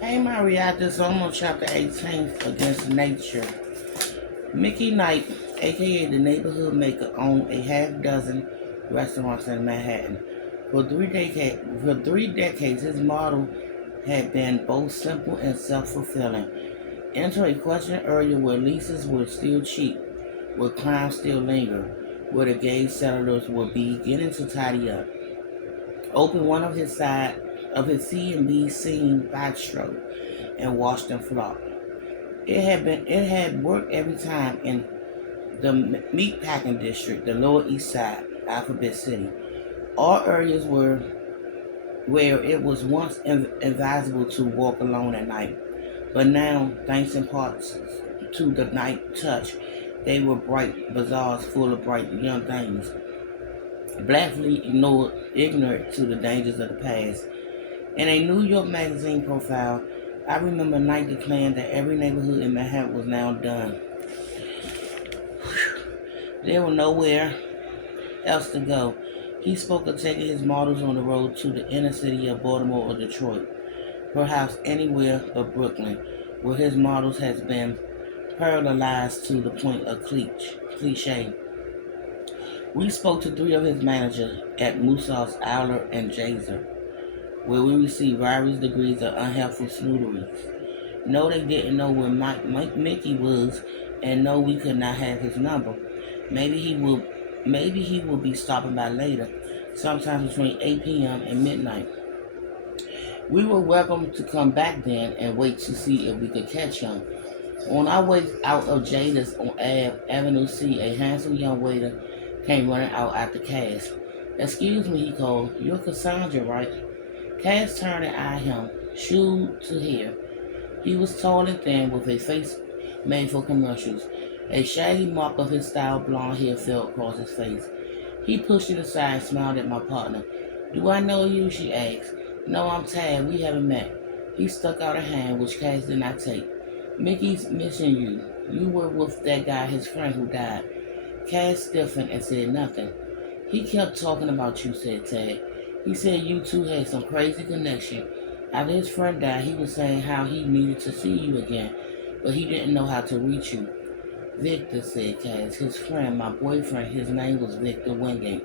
Hey, my reactor, so I'm on chapter 18 against nature. Mickey Knight, aka the neighborhood maker, owned a half dozen restaurants in Manhattan. For three decades, his model had been both simple and self-fulfilling. Enter a question area where leases were still cheap, where crime still lingered, where the gay settlers were beginning to tidy up. Open one of his C and B scene bistro and watched them flop. It had worked every time in the meatpacking district, the Lower East Side, Alphabet City, all areas where it was once advisable to walk alone at night. But now, thanks in part to the night touch, they were bright bazaars full of bright young things, blackly ignorant to the dangers of the past. In a New York Magazine profile, I remember Knight declaring that every neighborhood in Manhattan was now done. There was nowhere else to go. He spoke of taking his models on the road to the inner city of Baltimore or Detroit, perhaps anywhere but Brooklyn, where his models has been parallelized to the point of cliche. We spoke to three of his managers at Mussol's, Owler, and Jazer, where we received various degrees of unhelpful snooteries. No, they didn't know where Mickey was, and no, we could not have his number. Maybe he will. Maybe he will be stopping by later, sometime between 8 p.m. and midnight. We were welcome to come back then and wait to see if we could catch him. On our way out of Jada's on Avenue C, a handsome young waiter came running out after Cass. Excuse me, he called. You're Cassandra, right? Cass turned and eyed him, shoe to hair. He was tall and thin, with a face made for commercials. A shaggy mop of his style blonde hair fell across his face. He pushed it aside and smiled at my partner. Do I know you? She asked. No, I'm Tad. We haven't met. He stuck out a hand, which Cass did not take. Mickey's missing you. You were with that guy, his friend who died. Cass stiffened and said nothing. He kept talking about you, said Tad. He said you two had some crazy connection. After his friend died, he was saying how he needed to see you again, but he didn't know how to reach you. Victor, said Cass. His friend, my boyfriend, his name was Victor Wingate.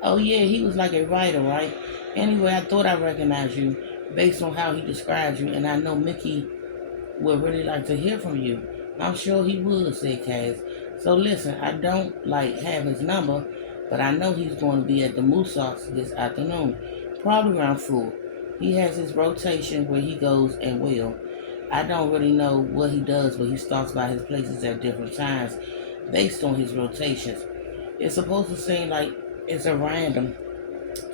Oh, yeah, he was like a writer, right? Anyway, I thought I recognized you based on how he described you, and I know Mickey would really like to hear from you. I'm sure he would, said Cass. So listen, I don't have his number, but I know he's going to be at the Moosaks this afternoon, probably around 4. He has his rotation where he goes and will. I don't really know what he does, but he stops by his places at different times based on his rotations. It's supposed to seem like it's a random,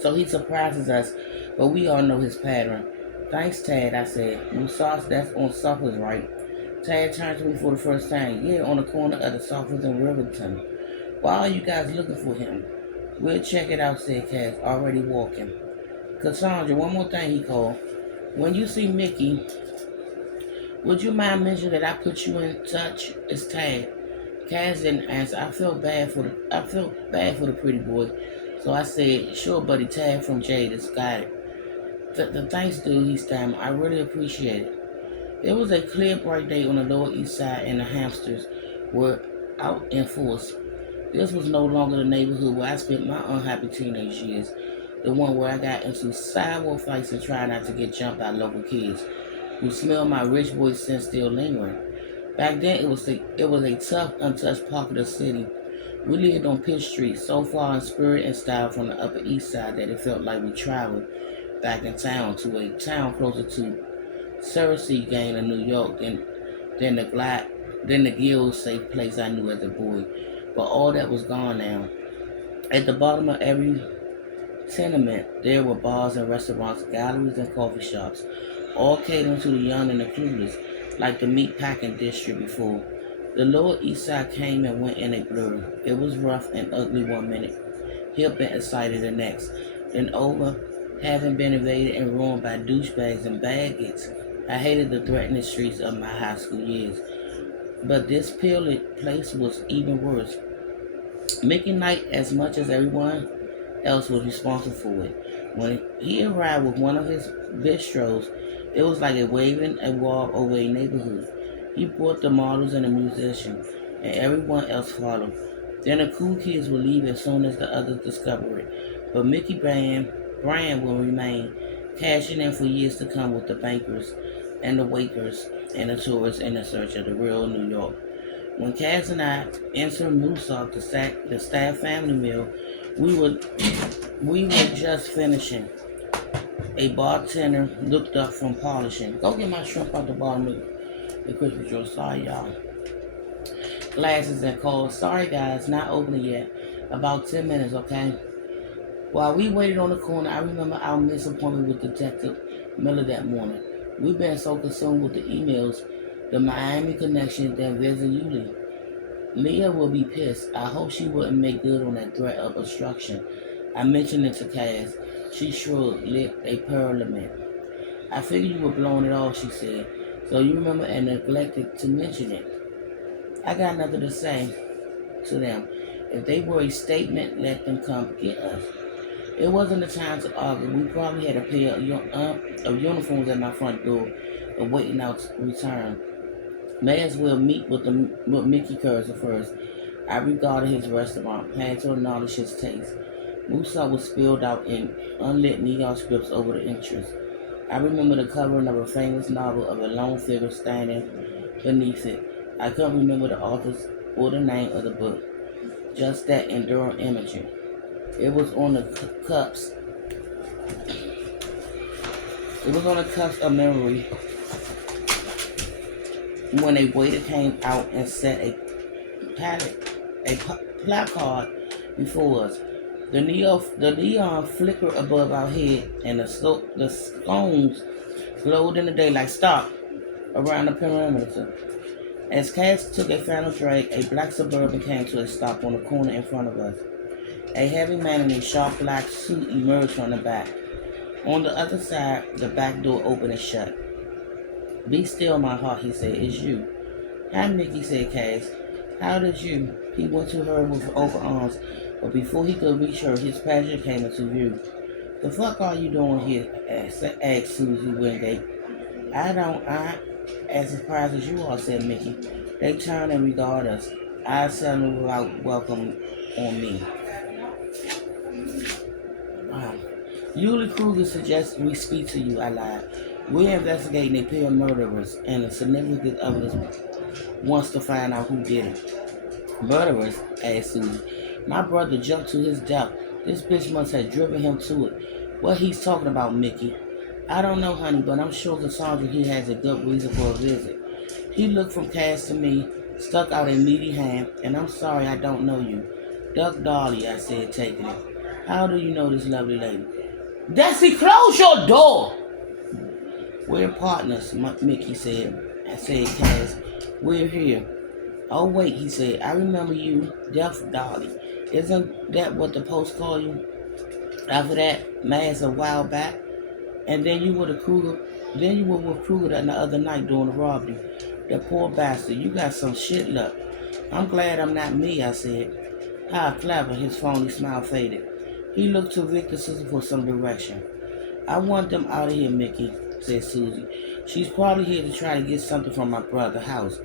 so he surprises us, but we all know his pattern. Thanks, Tad, I said. Musas, that's on Suffers, right? Tad turned to me for the first time. Yeah, on the corner of the Suffers and Rivington. Why are you guys looking for him? We'll check it out, said Cass, already walking. Cassandra, one more thing, he called. When you see Mickey, would you mind mentioning that I put you in touch? It's Tad. Cass didn't answer. I felt bad for the pretty boy. So I said, sure, buddy, Tad from Jada's got it. The thanks, dude, he stammered. I really appreciate it. It was a clear, bright day on the Lower East Side, and the hamsters were out in force. This was no longer the neighborhood where I spent my unhappy teenage years, the one where I got into sidewalk fights and tried not to get jumped by local kids who smelled my rich boy scent still lingering. Back then, it was a tough, untouched part of the city. We lived on Pitt Street, so far in spirit and style from the Upper East Side that it felt like we traveled back in town to a town closer to Cersei Gang in New York than the guild safe place I knew as a boy. But all that was gone now. At the bottom of every tenement, there were bars and restaurants, galleries and coffee shops, all catering to the young and the clueless, like the meatpacking district before. The Lower East Side came and went in a blur. It was rough and ugly one minute, hip and excited the next. Then over, having been invaded and ruined by douchebags and baggage, I hated the threatening streets of my high school years. But this pillaged place was even worse. Mickey Knight, as much as everyone else, was responsible for it. When he arrived with one of his bistros, It was like a waving a wall over a neighborhood. He brought the models and the musicians, and everyone else followed. Then the cool kids would leave as soon as the others discovered it. But Brand will remain, cashing in for years to come with the bankers and the wakers and the tourists in the search of the real New York. When Cass and I entered Mooseoff, the staff family meal, we were we were just finishing. A bartender looked up from polishing. Go get my shrimp out the bottom of the Christmas tree. Sorry, y'all. Glasses and called. Sorry, guys, not opening yet. About 10 minutes, okay? While we waited on the corner, I remember our missed appointment with Detective Miller that morning. We've been so consumed with the emails, the Miami connection, that visit Yulee. Leah will be pissed. I hope she wouldn't make good on that threat of obstruction. I mentioned it to Cass. She shrugged, lit a parliament. I figured you were blowing it off, she said. So you remember and neglected to mention it. I got nothing to say to them. If they were a statement, let them come get us. It wasn't the time to argue. We probably had a pair of uniforms at my front door, awaiting our return. May as well meet with Mickey Cursor first. I regarded his restaurant, had to acknowledge his taste. Musa was spilled out in unlit neon scripts over the entrance. I remember the covering of a famous novel of a lone figure standing beneath it. I couldn't remember the author or the name of the book, just that enduring imagery. It was on the cups. It was on the cups of memory when a waiter came out and set a placard before us. The neon flickered above our head, and the scones glowed in the daylight. Stop around the perimeter. As Cass took a final drag, a black Suburban came to a stop on the corner in front of us. A heavy man in a sharp black suit emerged from the back. On the other side, the back door opened and shut. Be still, my heart, he said. It's you. Hi, Mickey, said Cass. How did you? He went to her with open arms, but before he could reach her, his passenger came into view. The fuck are you doing here? Asked Susie Wingate. I'm as surprised as you are, said Mickey. They turned and regarded us. I suddenly without welcome on me. Wow. Yulee Kruger suggests we speak to you, I lied. We're investigating a pair of murderers, and the significant evidence wants to find out who did it. Murderers? Asked Susie. My brother jumped to his death. This bitch must have driven him to it. What he's talking about, Mickey? I don't know, honey, but I'm sure Cassandra here has a good reason for a visit. He looked from Cass to me, stuck out a meaty hand, and I'm sorry I don't know you. Duck Dolly, I said, taking it. How do you know this lovely lady? Desi, close your door! We're partners, Mickey said. I said, Cass. We're here. Oh, wait, he said. I remember you, Duck Dolly. Isn't that what the Post called you? After that mass a while back? And then you were with Kruger the other night during the robbery. That poor bastard. You got some shit luck. I'm glad I'm not me, I said. How clever. His phony smile faded. He looked to Victor's sister for some direction. I want them out of here, Mickey, said Susie. She's probably here to try to get something from my brother's house.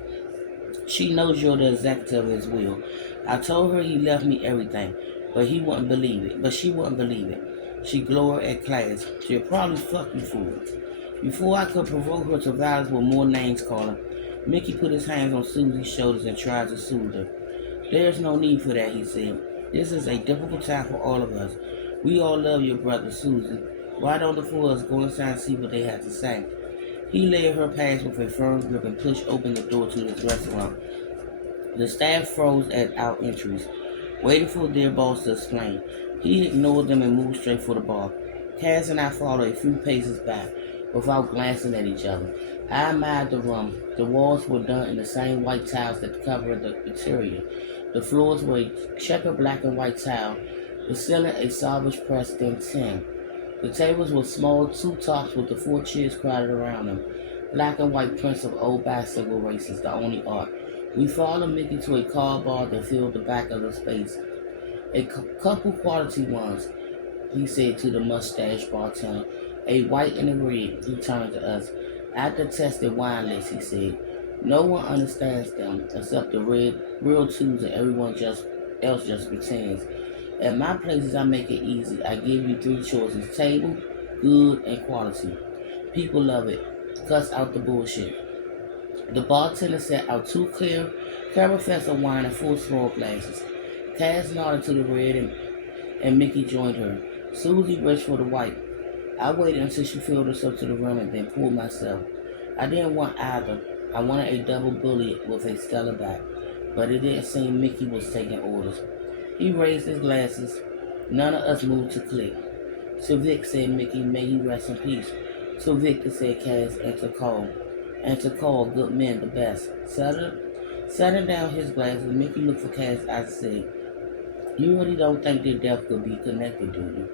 She knows you're the executive of his will. I told her he left me everything, but she wouldn't believe it. She glowered at Class. She'll probably fuck you for it. Before I could provoke her to violence with more names calling, Mickey put his hands on Susie's shoulders and tried to soothe her. There's no need for that, he said. This is a difficult time for all of us. We all love your brother, Susie. Why don't the four of us go inside and see what they have to say? He led her past with a firm grip and pushed open the door to his restaurant. The staff froze at our entries, waiting for their boss to explain. He ignored them and moved straight for the bar. Cass and I followed a few paces back, without glancing at each other. I admired the room. The walls were done in the same white tiles that covered the interior. The floors were a checkered black and white tile, the ceiling a salvage pressed in tin. The tables were small two-tops with the four chairs crowded around them. Black and white prints of old bicycle races, the only art. We followed Mickey to a car bar that filled the back of the space. A couple quality ones, he said to the mustached bartender. A white and a red, he turned to us. I detested wine lists, he said. No one understands them except the real twos and everyone else just pretends. At my places, I make it easy. I give you three choices: table, good, and quality. People love it. Cuts out the bullshit. The bartender set out two clear Carafessa wine and four small glasses. Cass nodded to the red and Mickey joined her. Susie reached for the white. I waited until she filled herself to the rim and then poured myself. I didn't want either. I wanted a double bully with a stellar back, but it didn't seem Mickey was taking orders. He raised his glasses. None of us moved to click. To Vic, said Mickey, may he rest in peace. To Victor, said Cass, and to Cole. And to call good men the best. Setting down his glasses, Mickey looked for Cass. I said, you really don't think their death could be connected, do you?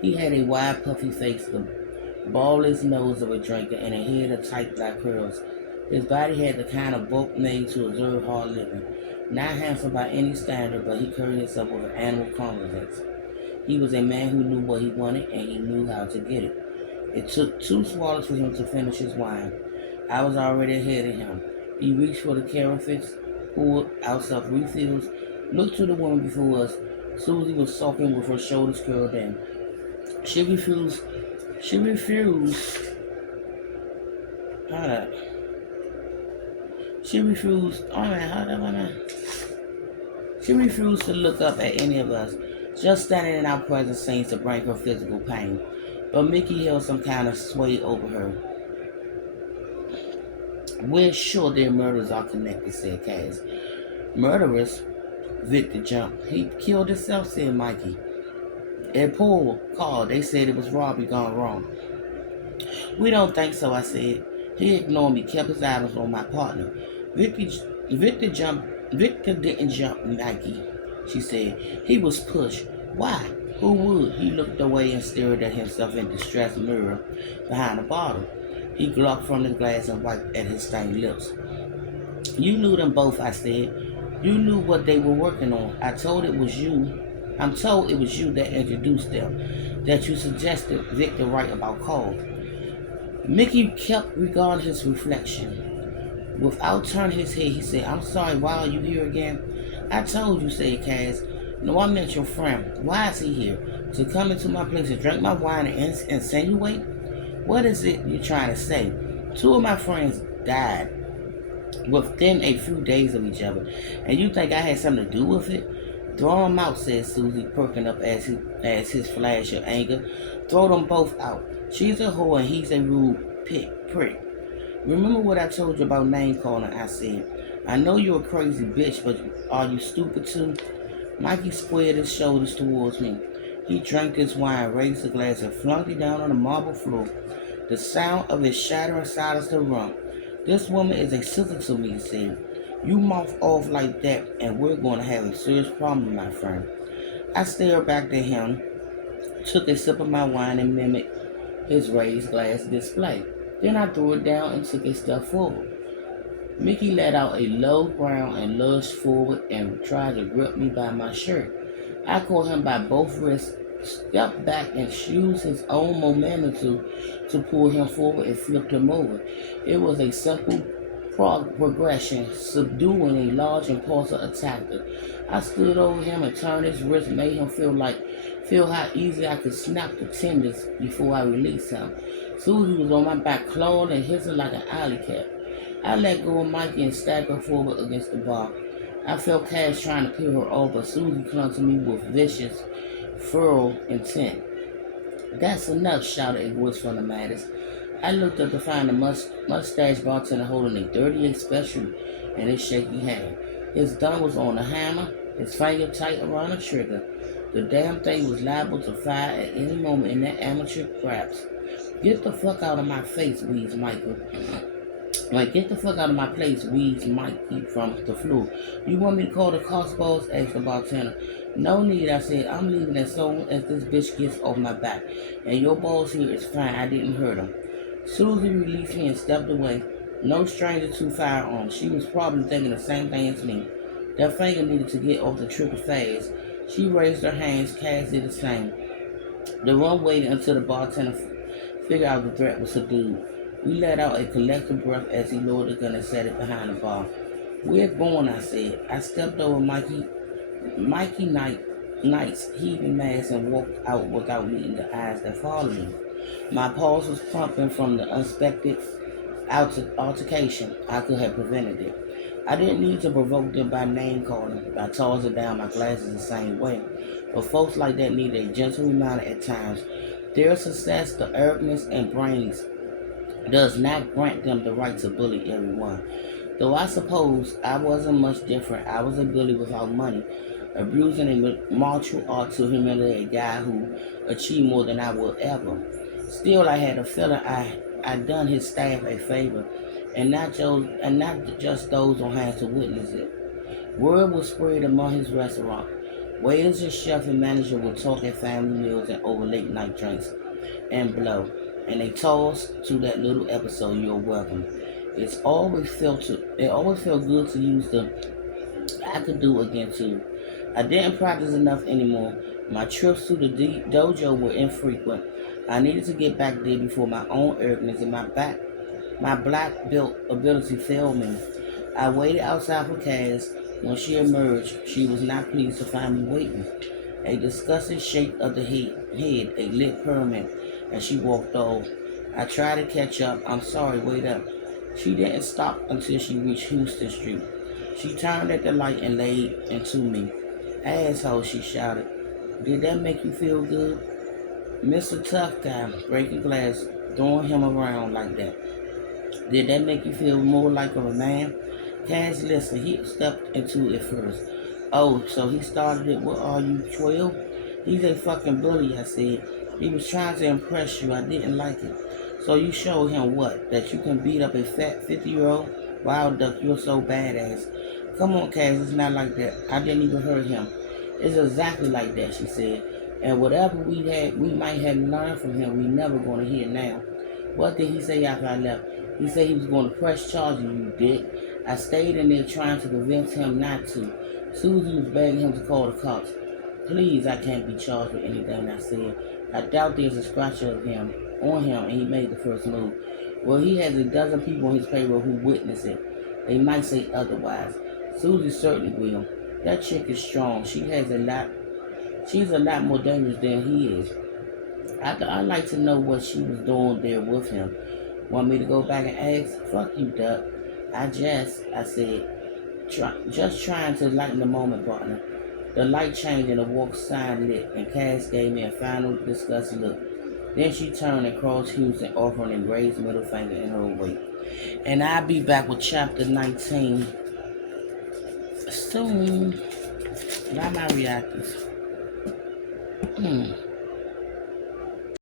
He had a wide, puffy face, the ballless nose of a drinker, and a head of tight black curls. His body had the kind of bulk made to observe hard living. Not handsome by any standard, but he carried himself with an animal confidence. He was a man who knew what he wanted, and he knew how to get it. It took 2 swallows for him to finish his wine. I was already ahead of him. He reached for the carafe, poured out some refills, looked to the woman before us. Susie was sulking with her shoulders curled in. She refused. Hold up. She refused. Oh man, hold up. She refused to look up at any of us. Just standing in our presence seemed to bring her physical pain. But Mickey held some kind of sway over her. We're sure their murders are connected, said Cass. Murderers? Victor jumped. He killed himself, said Mikey. At Paul called, they said it was robbery gone wrong. We don't think so, I said. He ignored me, kept his eyes on my partner. Victor didn't jump Mikey, she said. He was pushed. Why? Who would? He looked away and stared at himself in distressed mirror behind the bottle. He gulped from the glass and wiped at his stained lips. You knew them both, I said. You knew what they were working on. I'm told it was you that introduced them, that you suggested Victor write about Cole. Mickey kept regarding his reflection. Without turning his head, he said, I'm sorry, why are you here again? I told you, said Cass. No, I meant your friend. Why is he here? To come into my place and drink my wine and insinuate? What is it you're trying to say? 2 of my friends died within a few days of each other, and you think I had something to do with it? Throw them out, said Susie, perking up as his flash of anger. Throw them both out. She's a whore and he's a rude prick. Remember what I told you about name calling, I said. I know you're a crazy bitch, but are you stupid too? Mikey squared his shoulders towards me. He drank his wine, raised the glass, and flunked it down on the marble floor. The sound of it shattering silenced the room. This woman is a sister to me, he said. You mouth off like that, and we're going to have a serious problem, my friend. I stared back at him, took a sip of my wine, and mimicked his raised glass display. Then I threw it down and took a step forward. Mickey let out a low growl and lunged forward and tried to grip me by my shirt. I caught him by both wrists, stepped back and used his own momentum to pull him forward and flip him over. It was a simple progression, subduing a large impulsive attacker. I stood over him and turned his wrist, made him feel how easy I could snap the tendons before I released him. Susie was on my back, clawing and hissing like an alley cat. I let go of Mikey and staggered forward against the bar. I felt Cash trying to peel her off, but Susie clung to me with vicious, feral intent. That's enough, shouted a voice from the mattress. I looked up to find a mustache bartender holding a 38 special in his shaky hand. His thumb was on the hammer, his finger tight around the trigger. The damn thing was liable to fire at any moment in that amateur craps. Get the fuck out of my face, wheezed Michael. Get the fuck out of my place, wheezed Mikey from the floor. You want me to call the cost boss? Asked the bartender. No need, I said. I'm leaving as soon as this bitch gets off my back. And your boss here is fine. I didn't hurt him. Susie released me and stepped away. No stranger to firearms. She was probably thinking the same thing as me. That finger needed to get off the trigger fast. She raised her hands. Cass did the same. The room waited until the bartender figure out the threat was subdued. We let out a collective breath as he lowered the gun and set it behind the bar. We're going, I said. I stepped over Knight's heaving mass and walked out without meeting the eyes that followed me. My pulse was pumping from the unexpected altercation. I could have prevented it. I didn't need to provoke them by name calling, by tossing down my glasses the same way. But folks like that need a gentle reminder at times. Their success, the arrogance, and brains does not grant them the right to bully everyone. Though I suppose I wasn't much different. I was a bully without money, abusing a martial art to humiliate a guy who achieved more than I would ever. Still, I had a feeling I'd done his staff a favor, and not just those on hand to witness it. Word was spread among his restaurant. Waiters and chef and manager would talk at family meals and over late night drinks and blow, and they tossed to that little episode, "You're welcome." It always felt good to use the "I could do" again too. I didn't practice enough anymore. My trips to the dojo were infrequent. I needed to get back there before my own arrogance and my black belt ability failed me. I waited outside for Cass. When she emerged, she was not pleased to find me waiting. A disgusting shake of the head, a lit pyramid, and she walked off. I tried to catch up. "I'm sorry, wait up." She didn't stop until she reached Houston Street. She turned at the light and laid into me. "Asshole," she shouted. "Did that make you feel good?" Mr. Tough Guy, breaking glass, throwing him around like that. "Did that make you feel more like a man?" Cass listened. He stepped into it first. "Oh, so he started it. What are you, 12? "He's a fucking bully," I said. "He was trying to impress you. I didn't like it." "So you showed him what? That you can beat up a fat 50-year-old? Wild duck, you're so badass." "Come on, Cass, it's not like that. I didn't even hurt him." "It's exactly like that," she said. "And whatever we might have learned from him, we never going to hear now." "What did he say after I left?" "He said he was going to press charges, you dick." I stayed in there trying to convince him not to. Susie was begging him to call the cops. "Please, I can't be charged with anything," I said. "I doubt there's a scratch of him on him," and he made the first move. "Well, he has a dozen people on his payroll who witness it. They might say otherwise." "Susie certainly will. That chick is strong. She's a lot more dangerous than he is. I'd like to know what she was doing there with him." "Want me to go back and ask?" "Fuck you, Duck." I said, just trying to lighten the moment, partner." The light changed and the walk sign lit, and Cass gave me a final disgusted look. Then she turned and crossed Houston, offering a raised middle finger in her wake. And I'll be back with chapter 19 soon. Not my reactors.